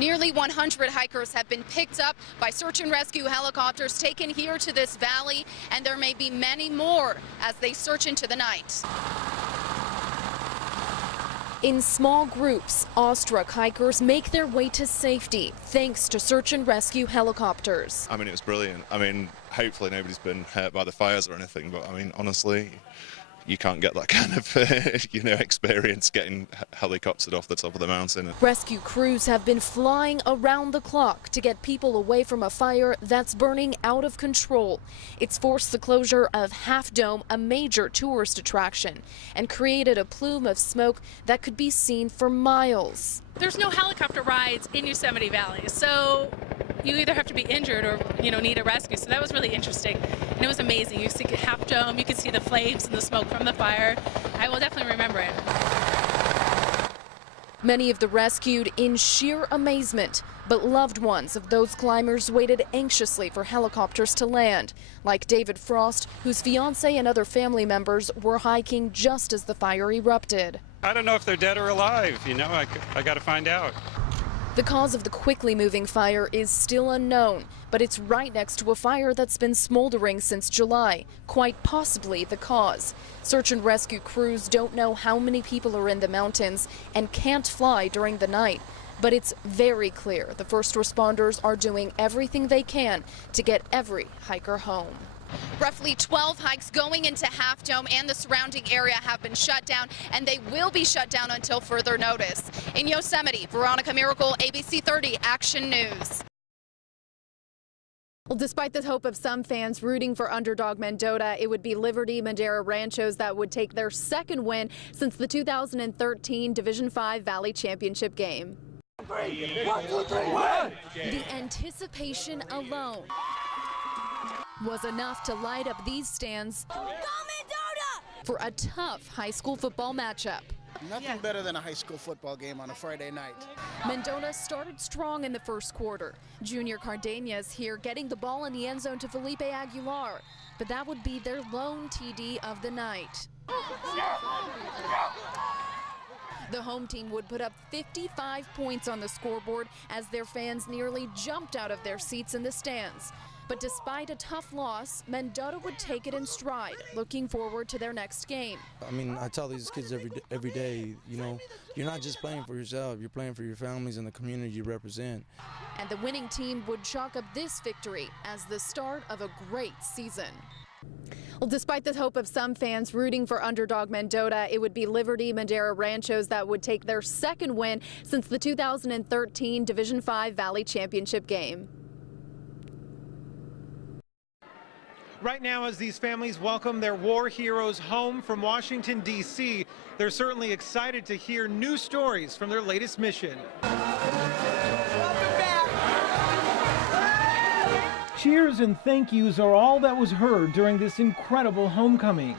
Nearly 100 hikers have been picked up by search and rescue helicopters taken here to this valley, and there may be many more as they search into the night. In small groups, awestruck hikers make their way to safety thanks to search and rescue helicopters. I mean, it was brilliant. I mean, hopefully nobody's been hurt by the fires or anything, but I mean, honestly, you can't get that kind of, experience getting helicoptered off the top of the mountain. Rescue crews have been flying around the clock to get people away from a fire that's burning out of control. It's forced the closure of Half Dome, a major tourist attraction, and created a plume of smoke that could be seen for miles. There's no helicopter rides in Yosemite Valley, so you either have to be injured or, need a rescue. So that was really interesting. And it was amazing. You see Half Dome, you could see the flames and the smoke from the fire. I will definitely remember it. Many of the rescued in sheer amazement, but loved ones of those climbers waited anxiously for helicopters to land, like David Frost, whose fiance and other family members were hiking just as the fire erupted. I don't know if they're dead or alive, I got to find out. The cause of the quickly moving fire is still unknown, but it's right next to a fire that's been smoldering since July, quite possibly the cause. Search and rescue crews don't know how many people are in the mountains and can't fly during the night, but it's very clear the first responders are doing everything they can to get every hiker home. Roughly 12 hikes going into Half Dome and the surrounding area have been shut down, and they will be shut down until further notice. In Yosemite, Veronica Miracle, ABC 30 Action News. Well, despite the hope of some fans rooting for underdog Mendota, it would be Liberty Madera Ranchos that would take their second win since the 2013 Division V Valley Championship game. 1, 2, 3, 1. The anticipation alone was enough to light up these stands for a tough high school football matchup. Nothing better than a high school football game on a Friday night. Mendota started strong in the first quarter. Junior Cardenas here getting the ball in the end zone to Felipe Aguilar, but that would be their lone TD of the night. The home team would put up 55 points on the scoreboard as their fans nearly jumped out of their seats in the stands. But despite a tough loss, Mendota would take it in stride, looking forward to their next game. I mean, I tell these kids every day, you're not just playing for yourself, you're playing for your families and the community you represent. And the winning team would chalk up this victory as the start of a great season. Well, despite the hope of some fans rooting for underdog Mendota, it would be Liberty Madera Ranchos that would take their second win since the 2013 Division V Valley Championship game. Right now, as these families welcome their war heroes home from Washington, D.C., they're certainly excited to hear new stories from their latest mission. Cheers and thank yous are all that was heard during this incredible homecoming.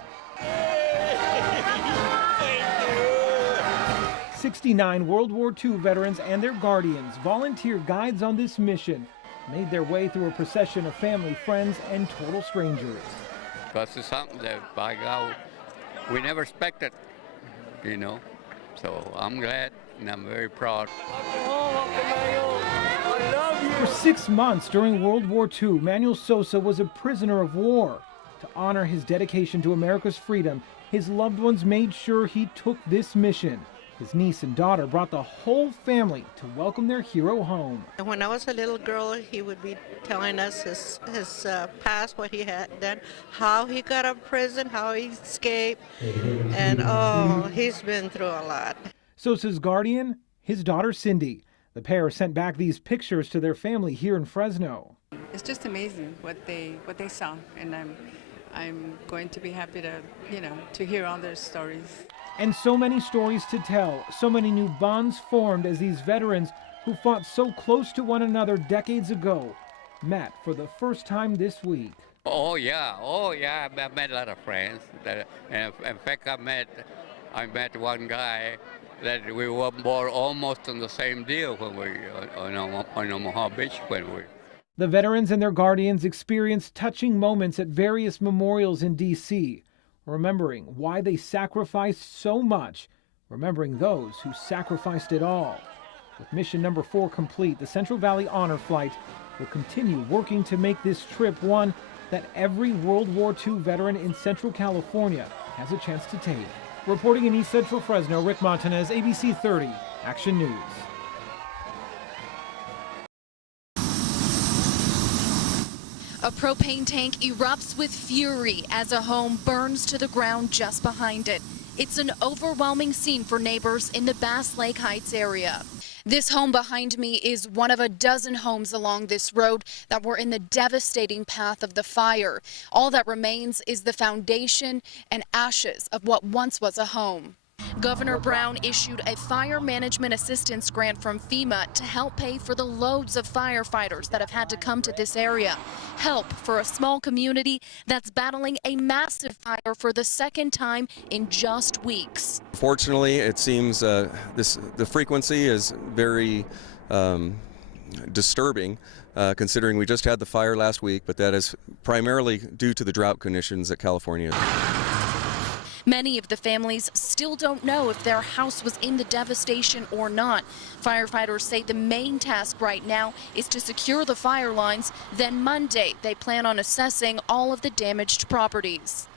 69 World War II veterans and their guardians, volunteer guides on this mission, made their way through a procession of family, friends, and total strangers. Because it's something that, by God, we never expected, So I'm glad and I'm very proud. For 6 months during World War II, Manuel Sosa was a prisoner of war. To honor his dedication to America's freedom, his loved ones made sure he took this mission. His niece and daughter brought the whole family to welcome their hero home. When I was a little girl, he would be telling us his past, what he had done, how he got out of prison, how he escaped, and he's been through a lot. Sosa's guardian, his daughter Cindy. The pair sent back these pictures to their family here in Fresno. It's just amazing what they saw, and I'm going to be happy to hear all their stories. And so many stories to tell, so many new bonds formed as these veterans who fought so close to one another decades ago met for the first time this week. Oh yeah, I met a lot of friends. And in fact, I met one guy that we were born almost on the same deal when we on Omaha Beach when we. The veterans and their guardians experienced touching moments at various memorials in D.C., remembering why they sacrificed so much, remembering those who sacrificed it all. With mission number 4 complete, the Central Valley Honor Flight will continue working to make this trip one that every World War II veteran in Central California has a chance to take. Reporting in East Central Fresno, Rick Montanez, ABC 30, Action News. A propane tank erupts with fury as a home burns to the ground just behind it. It's an overwhelming scene for neighbors in the Bass Lake Heights area. This home behind me is one of a dozen homes along this road that were in the devastating path of the fire. All that remains is the foundation and ashes of what once was a home. Governor Brown issued a fire management assistance grant from FEMA to help pay for the loads of firefighters that have had to come to this area. Help for a small community that's battling a massive fire for the second time in just weeks. Fortunately, it seems the frequency is very disturbing, considering we just had the fire last week, but that is primarily due to the drought conditions that California is. Many of the families still don't know if their house was in the devastation or not. Firefighters say the main task right now is to secure the fire lines. Then Monday, they plan on assessing all of the damaged properties.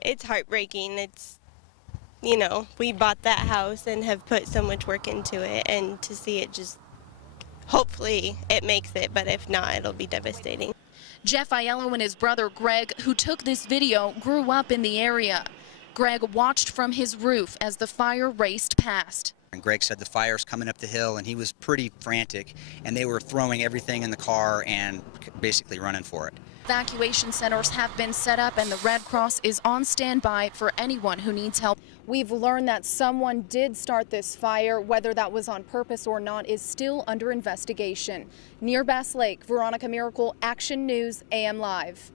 It's heartbreaking. It's, you know, we bought that house and have put so much work into it, and to see it just, hopefully it makes it, but if not, it'll be devastating. Jeff Aiello and his brother Greg, who took this video, grew up in the area. Greg watched from his roof as the fire raced past. And Greg said the fire's coming up the hill, and he was pretty frantic, and they were throwing everything in the car and basically running for it. Evacuation centers have been set up, and the Red Cross is on standby for anyone who needs help. We've learned that someone did start this fire. Whether that was on purpose or not is still under investigation. Near Bass Lake, Veronica Miracle, Action News, AM Live.